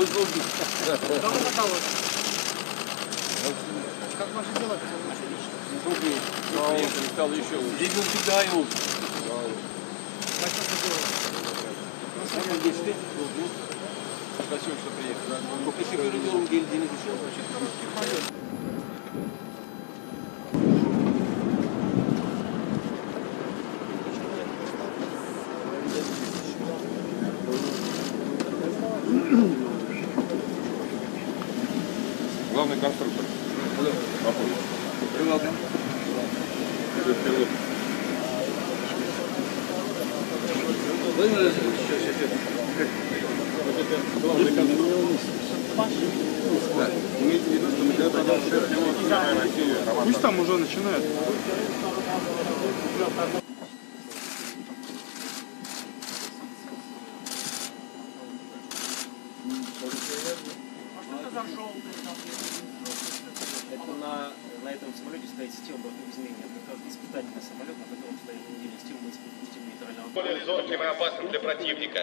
Как ваши дела? Приехали, стало еще лучше. Двигал всегда и лучше. Спасибо, что приехали. Çok teşekkür ediyorum geldiğiniz için. Главный конструктор. Пилот. Пилот. Главный конструктор. Да. Имейте в виду, что мы продолжаем Россию. Пусть там уже начинают. На этом самолете стоит система бортовых изменений. Это как испытательный самолет, на котором стоит неделя система нейтрального. Более зорким и опасным для противника.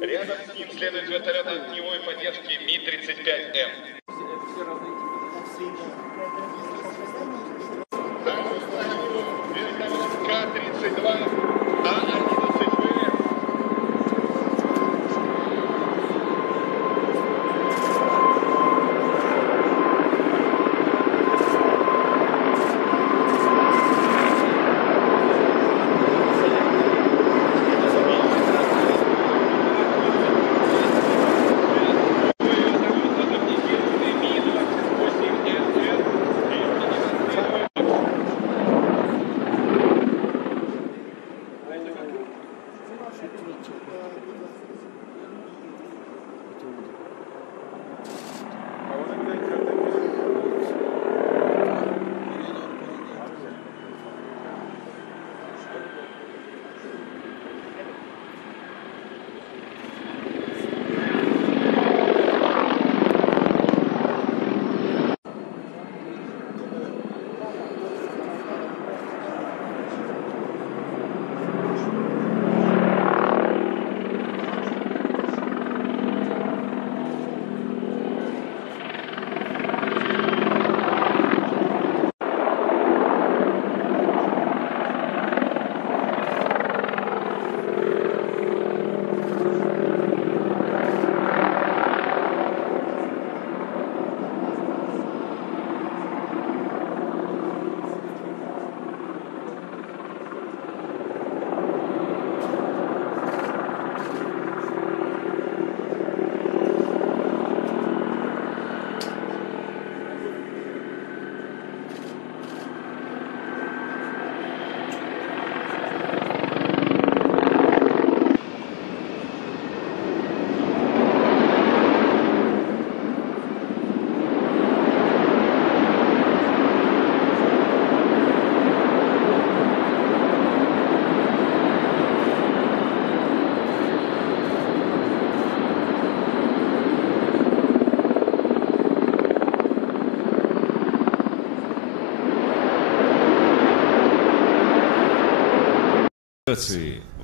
Рядом с ним следует вертолет огневой поддержки Ми-35М. Вертолет К-32, А-11В.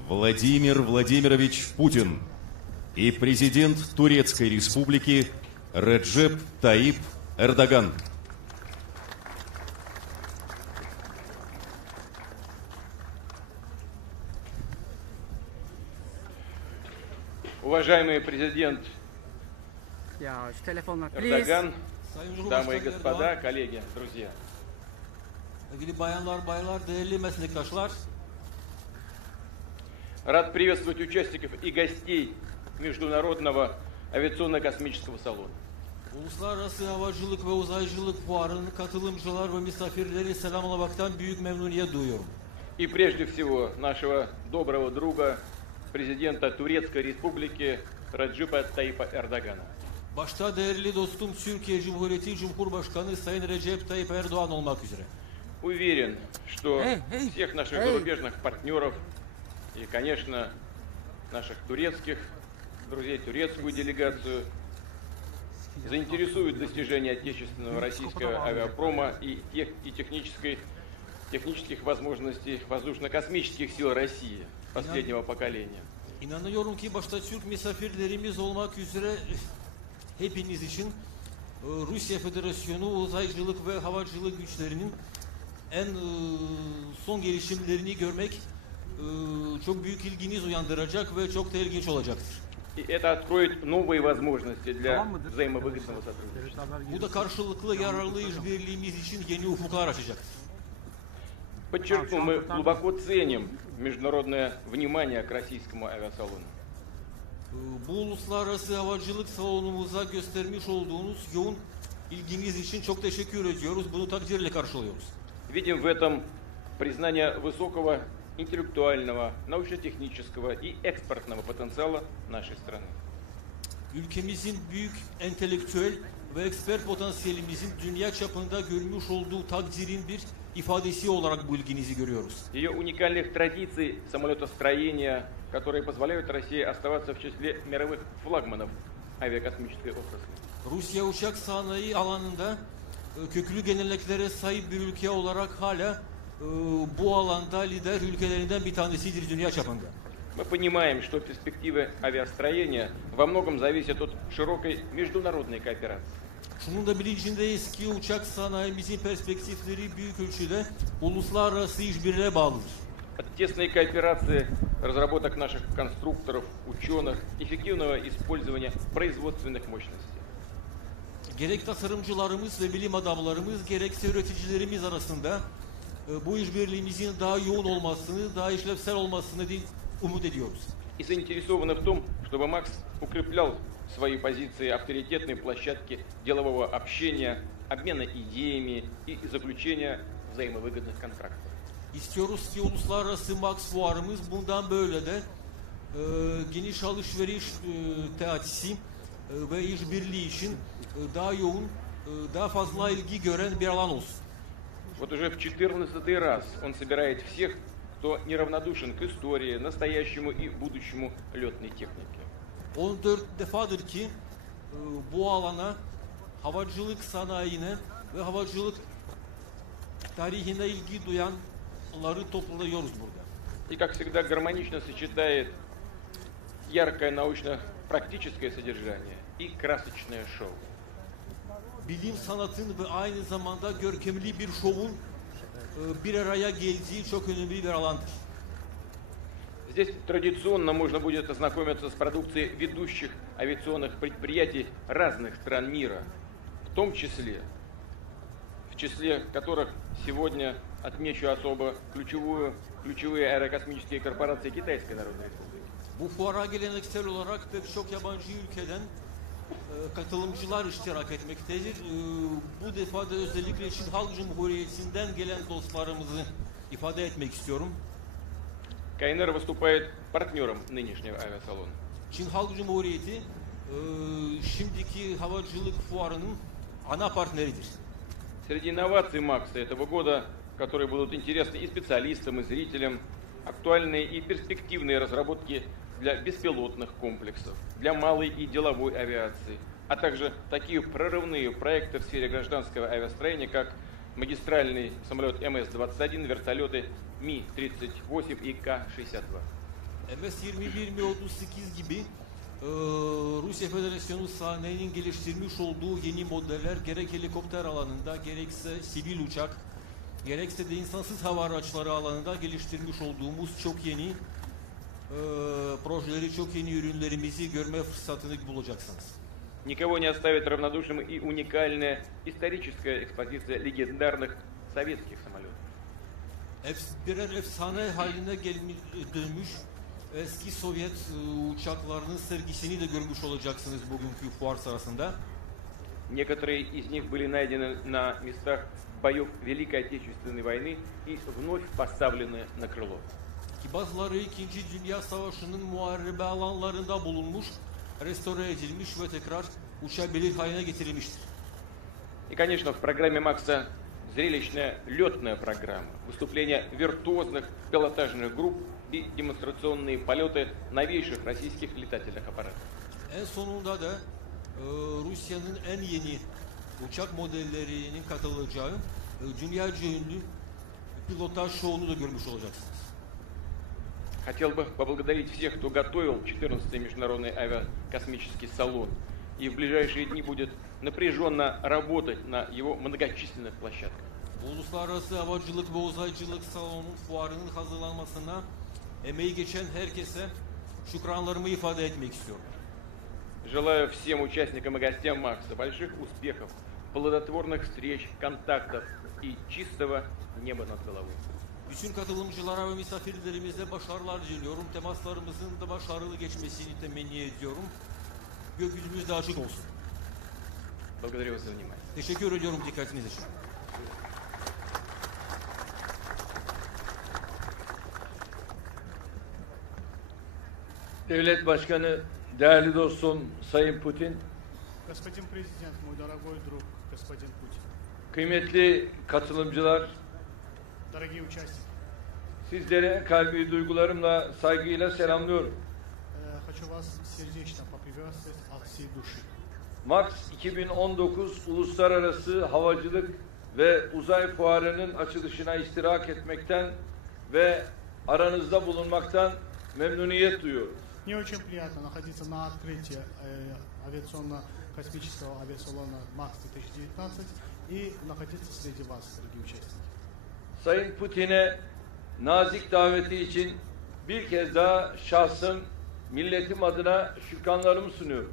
Владимир Владимирович Путин и президент Турецкой Республики Реджеп Таип Эрдоган. Уважаемый президент Эрдоган, дамы и господа, коллеги, друзья. Рад приветствовать участников и гостей Международного авиационно-космического салона. Uluslararası Havacılık ve Uzaycılık Fuarı'nın katılımcılar ve misafirleri selamlamaktan büyük memnuniyet duyuyorum. И прежде всего нашего доброго друга, президента Турецкой Республики Реджепа Таипа Эрдогана. Başta değerli dostum Türkiye Cumhuriyeti Cumhurbaşkanı Sayın Recep Tayyip Erdoğan olmak üzere. Уверен, что всех наших зарубежных партнеров и, конечно, наших турецких друзей, турецкую делегацию заинтересует достижение отечественного российского авиапрома и технических возможностей воздушно-космических сил России последнего поколения. İnanıyorum ki başta Türk misafirlerimiz olmak üzere hepiniz için Rusya Federasyonu uzaycılık ve havacılık güçlerinin en son gelişimlerini görmek çok büyük ilginiz uyandıracak ve çok da ilginç olacaktır. И это откроет новые возможности для взаимовыгодного сотрудничества. Bu da karşılıklı yararlı işbirliğimiz için yeni ufuklar açacaktır. Подчеркну, мы глубоко ценим международное внимание к российскому авиасалону. Bu uluslararası havacılık salonumuza göstermiş olduğunuz yoğun ilginiz için çok teşekkür ediyoruz. Bunu takdirle karşılıyoruz. Видим в этом признание высокого интеллектуального, научно-технического и экспортного потенциала нашей страны. Ülkemizin büyük entelektüel ve eksper potansiyelimizin dünya çapında görmüş olduğu takdirin bir ifadesi olarak bu ilginizi görüyoruz. Ее уникальных традиций самолетостроения, которые позволяют России оставаться в числе мировых флагманов авиакосмической отрасли. Rusya uçak sanayi alanında köklü geleneklere sahip bir ülke olarak hala bu alanda lider ülkelerinden bir tanesidir dünya çapında. Мы понимаем, что перспективы авиастроения во многом зависят от широкой международной кооперации. Şunun da bilincindeyiz ki uçak sanayimizin perspektifleri büyük ölçüde uluslararası işbirliğe bağlıdır. От тесной кооперации разработок наших конструкторов, ученых, эффективного использования производственных мощностей. Gerek tasarımcılarımız ve bilim adamlarımız gerekse üreticilerimiz arasında bu işbirliğimizin daha yoğun olmasını, daha işlevsel olmasını umut ediyoruz. И заинтересованы в том, чтобы МАКС укреплял свои позиции авторитетной площадки делового общения, обмена идеями и заключения взаимовыгодных контрактов. İstiyoruz ki uluslararası Max fuarımız bundan böyle de geniş alışveriş teatisi ve işbirliği için daha yoğun, daha fazla ilgi gören bir alan olsun. Вот уже в 14-й раз он собирает всех, кто неравнодушен к истории, настоящему и будущему летной техники. 14 defadır ki bu alana, havacılık sanayine ve havacılık tarihine ilgi duyanları topluyoruz burada. И, как всегда, гармонично сочетает яркое научно-практическое содержание и красочное шоу. Bilim, sanatın ve aynı zamanda görkemli bir şovun bir araya geldiği çok önemli bir alandır. Здесь традиционно можно будет ознакомиться с продукцией ведущих авиационных предприятий разных стран мира, в том числе, в числе которых сегодня отмечу особо ключевые аэрокосмические корпорации Китайской Народной Республики. Bu fuara geleneksel olarak pek çok yabancı ülkeden katılımcılar iştirak etmektedir. Bu defa da özellikle Çin Halk Cumhuriyeti'nden gelen dostlarımızı ifade etmek istiyorum. КНР выступает партнером нынешнего авиасалона. Çin Halk Cumhuriyeti şimdiki havacılık fuarının ana partneridir. Среди инноваций МАКСа этого года, которые будут интересны и специалистам, и зрителям, актуальные и перспективные разработки для беспилотных комплексов, для малой и деловой авиации, а также такие прорывные проекты в сфере гражданского авиастроения, как магистральный самолет МС-21, вертолеты Ми-38 и К-62. MS-21, Mi-38 gibi Rusya Federasyonu sahnenin geliştirmiş olduğu yeni modeller gerek helikopter alanında, gerekse sivil uçak, gerekse de insansız hava araçları alanında geliştirmiş olduğumuz çok yeni projeleri, çok yeni ürünlerimizi görme fırsatını bulacaksınız. Никого не оставит равнодушным и уникальная историческая экспозиция легендарных советских самолетов. Birer efsane haline dönmüş eski Sovyet uçaklarının sergisini de görmüş olacaksınız bugünkü fuar sırasında. Некоторые из них были найдены на местах боев Великой Отечественной войны и вновь поставлены на крыло. Ki bazıları 2. Dünya Savaşı'nın muharebe alanlarında bulunmuş, restore edilmiş ve tekrar uçabilir haline getirilmiştir. И, конечно, в программе МАКСа зрелищная летная программа, выступления виртуозных пилотажных групп и демонстрационные полеты новейших российских летательных аппаратов. En sonunda da Rusya'nın en yeni uçak modellerinin katılacağı dünyaca ünlü pilotaj şovunu da görmüş olacaksınız. Хотел бы поблагодарить всех, кто готовил 14-й международный авиакосмический салон. и в ближайшие дни будет напряженно работать на его многочисленных площадках. Uluslararası Havacılık ve Uzaycılık Salonu fuarının hazırlanmasına emeği geçen herkese şükranlarımı ifade etmek istiyorum. Желаю всем участникам и гостям МАКСа больших успехов, плодотворных встреч, контактов и чистого неба над головой. Bütün katılımcılara ve misafirlerimize başarılar diliyorum. Temaslarımızın da başarılı geçmesini temenni ediyorum. Gökyüzümüz de açık olsun. Благодарю вас за внимание. Teşekkür ediyorum dikkatiniz için. Devlet Başkanı, değerli dostum Sayın Putin, Господин президент, мой дорогой друг, господин Путин, kıymetli katılımcılar, дорогие участники, sizlere kalbi duygularımla, saygıyla selamlıyorum. хочу вас сердечно поприветствовать от всей души. MAKS 2019 Uluslararası Havacılık ve Uzay Fuarı'nın açılışına iştirak etmekten ve aranızda bulunmaktan memnuniyet duyuyorum. Мне очень приятно находиться на открытии авиационно-космического авиасалона МАКС 2019 и находиться среди вас, дорогие участники. Sayın Putin'e nazik daveti için bir kez daha şahsım, milletim adına şükranlarımı sunuyorum.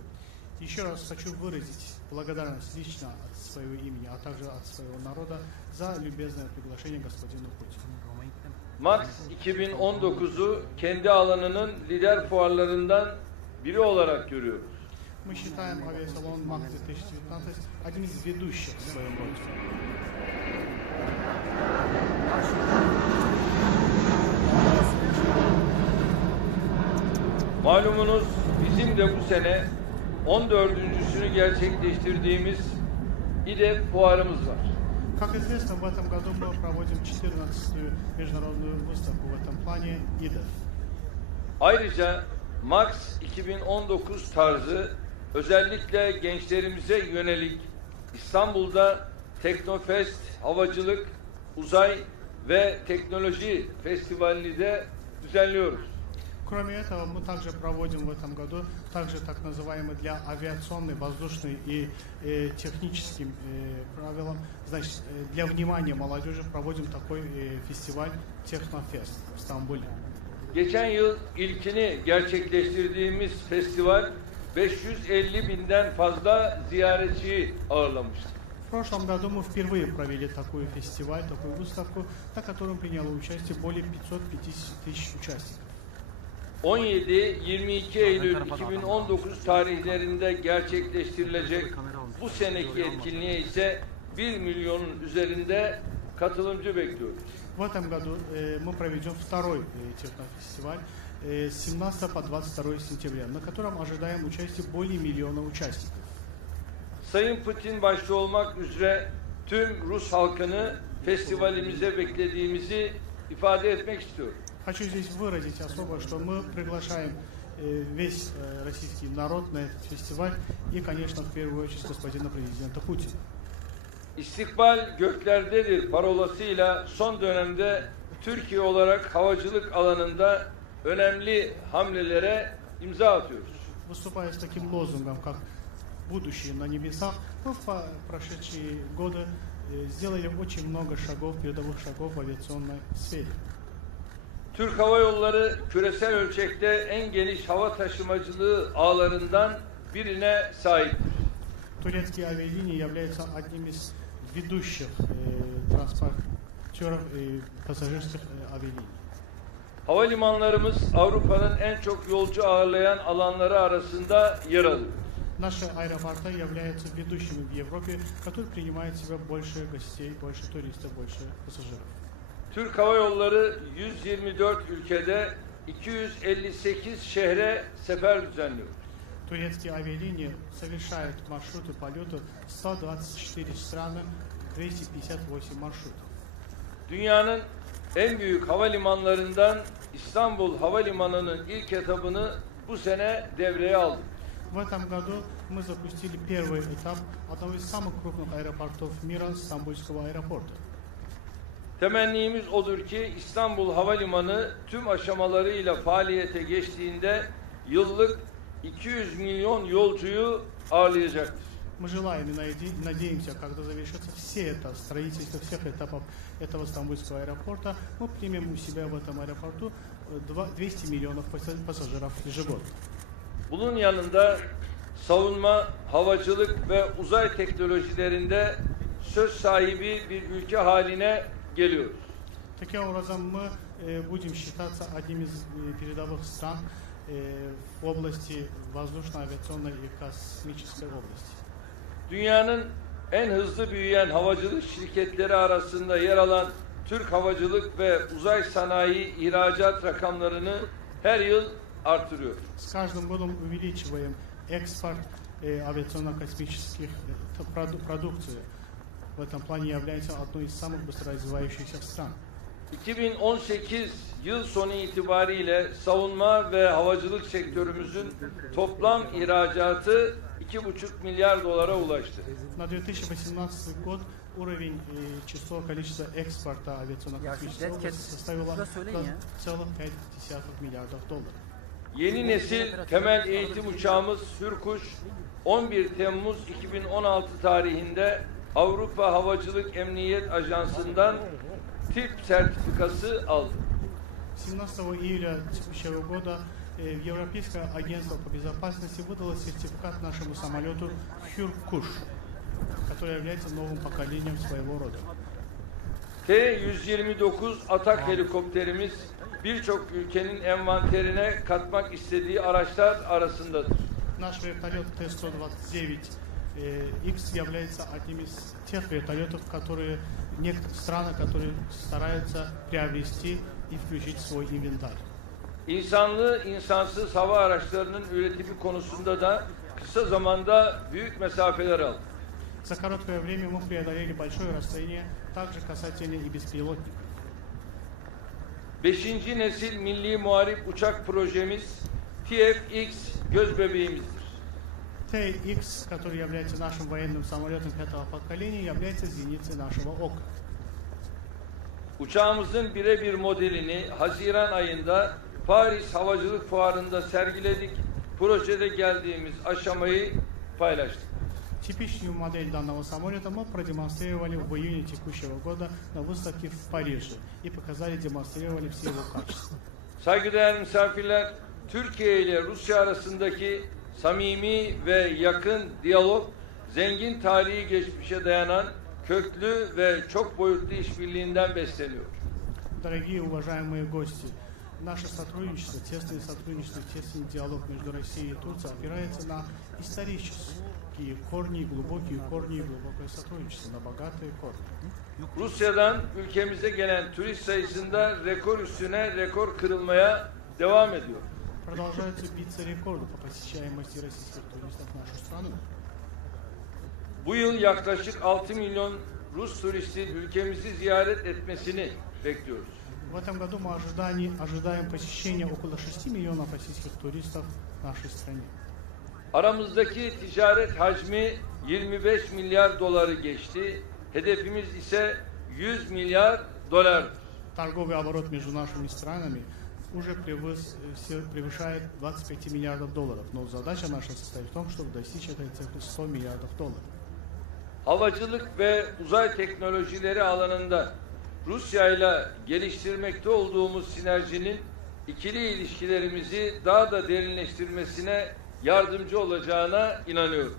Еще раз хочу выразить благодарность лично от своего имени, а также от своего народа за любезное приглашение господину Путину. MAKS 2019'u kendi alanının lider fuarlarından biri olarak görüyoruz. Мы считаем авиасалон МАКС 2019 одним из ведущих в своем роде. Malumunuz bizim de bu sene 14.sünü gerçekleştirdiğimiz İDEF fuarımız var. Как известно, в этом году мы проводим 14-ю международную выставку в этом плане ИДЕФ. Ayrıca MAKS 2019 tarzı özellikle gençlerimize yönelik İstanbul'da Teknofest, Havacılık, Uzay ve Teknoloji Festivali'ni de düzenliyoruz. Кроме этого, мы также проводим в этом году также так называемый для авиационной, воздушной и техническим правилам, значит, для внимания молодежи проводим такой фестиваль Технофест в Стамбуле. Geçen yıl ilkini gerçekleştirdiğimiz festival 550 binden fazla ziyaretçiyi ağırlamıştı. В прошлом году мы впервые провели такой фестиваль, такую выставку, на котором приняло участие более 550 тысяч участников. 17-22 Eylül 2019 tarihlerinde gerçekleştirilecek bu seneki etkinliğe ise 1 milyonun üzerinde katılımcı bekliyoruz. В этом году мы проведем второй технофестиваль с 17 по 22 сентября, на котором ожидаем участие более миллиона участников. Sayın Putin başta olmak üzere tüm Rus halkını festivalimize beklediğimizi ifade etmek istiyorum. Хочу здесь выразить особо, что мы приглашаем весь российский народ на этот фестиваль и, конечно, в первую очередь господина президента Путина. İstikbal göklerdedir parolasıyla son dönemde Türkiye olarak havacılık alanında önemli hamlelere imza atıyoruz. Выступая с таким лозунгом, как «Будущее на небесах», мы в прошедшие годы сделали очень много шагов, передовых шагов в авиационной сфере. Türk Hava Yolları küresel ölçekte en geniş hava taşımacılığı ağlarından birine sahiptir. Турецкие авиалинии являются одним из ведущих транспортеров и пассажирских авиалиний. Havalimanlarımız Avrupa'nın en çok yolcu ağırlayan alanları arasında yer alıyor. Наши аэропорты являются ведущими в Европе, которые принимают в себя больше гостей, больше туристов, больше пассажиров. Türk Hava Yolları 124 ülkede 258 şehre sefer düzenliyor. Турецкие авиалинии совершают маршруты полета в 124 страны, 258 маршрутов. Dünyanın en büyük havalimanlarından İstanbul Havalimanı'nın ilk etabını bu sene devreye aldık. В этом году мы запустили первый этап одного из самых крупных аэропортов мира, Стамбульского аэропорта. Temennimiz odur ki İstanbul Havalimanı tüm aşamalarıyla faaliyete geçtiğinde yıllık 200 milyon yolcuyu ağırlayacaktır. Мы желаем и надеемся, когда завершится все это строительство всех этапов этого Стамбульского аэропорта, мы примем у себя в этом аэропорту 200 миллионов пассажиров ежегодно. Bunun yanında savunma, havacılık ve uzay teknolojilerinde söz sahibi bir ülke haline geliyoruz. Таким образом, мы будем считаться одним из передовых стран в области воздушно-авиационной и космической области. Dünyanın en hızlı büyüyen havacılık şirketleri arasında yer alan Türk Havacılık ve Uzay Sanayi ihracat rakamlarını her yıl artırıyor. С каждым годом увеличиваем экспорт авиационно-космических продукции. В этом плане является одной из самых быстро развивающихся стран. 2018 yıl sonu itibariyle savunma ve havacılık sektörümüzün toplam ihracatı 2,5 milyar dolara ulaştı. На 2018 год уровень число количества экспорта авиационно-космической области составило 2,5 миллиардов долларов. Yeni nesil temel eğitim uçağımız Hürkuş 11 Temmuz 2016 tarihinde Avrupa Havacılık Emniyet Ajansı'ndan tip sertifikası aldı. 17 июля текущего года Европейское агентство по безопасности выдало сертификат нашему самолету Hürkuş, который является новым поколением своего рода. T-129 atak helikopterimiz birçok ülkenin envanterine katmak istediği araçlar arasındadır. Наш вертолет Т-129X является одним из тех вертолетов, которые некоторые страны, которые стараются приобрести и включить в свой инвентарь. İnsanlı, insansız hava araçlarının üretimi konusunda da kısa zamanda büyük mesafeler aldı. За короткое время мы преодолели большое расстояние, также касательно и беспилотников. 5. nesil milli muharip uçak projemiz TFX gözbebeğimizdir. Т-X, который является нашим военным самолетом пятого поколения, является зеницей нашего ока. Uçağımızın birebir modelini Haziran ayında Paris Havacılık Fuarı'nda sergiledik. Projede geldiğimiz aşamayı paylaştık. Типичную модель данного самолета мы продемонстрировали в июне текущего года на выставке в Париже и демонстрировали все его качества. Saygıdeğer misafirler, Türkiye ile Rusya arasındaki samimi ve yakın diyalog, zengin tarihi geçmişe dayanan köklü ve çok boyutlu işbirliğinden besleniyor. Дорогие уважаемые гости, наше сотрудничество, тесный диалог между Россией и Турцией опирается на исторические корни, глубокие корни и глубокое сотрудничество, на богатые корни. Rusya'dan ülkemize gelen turist sayısında rekor üstüne rekor kırılmaya devam ediyor. Продолжаются биться рекорды по посещаемости российских туристов в нашу страну. Bu yıl yaklaşık 6 milyon Rus turistin ülkemizi ziyaret etmesini bekliyoruz. В этом году мы ожидаем посещения около 6 миллионов российских туристов в нашей стране. Aramızdaki ticaret hacmi 25 milyar doları geçti. Hedefimiz ise 100 milyar dolardır. Торговый оборот между нашими странами уже превышает 25 миллиардов долларов. Но задача наша состоит в том, чтобы достичь этой цифры 100 миллиардов долларов. Havacılık ve uzay teknolojileri alanında Rusya ile geliştirmekte olduğumuz sinerjinin ikili ilişkilerimizi daha da derinleştirmesine yardımcı olacağına inanıyorum.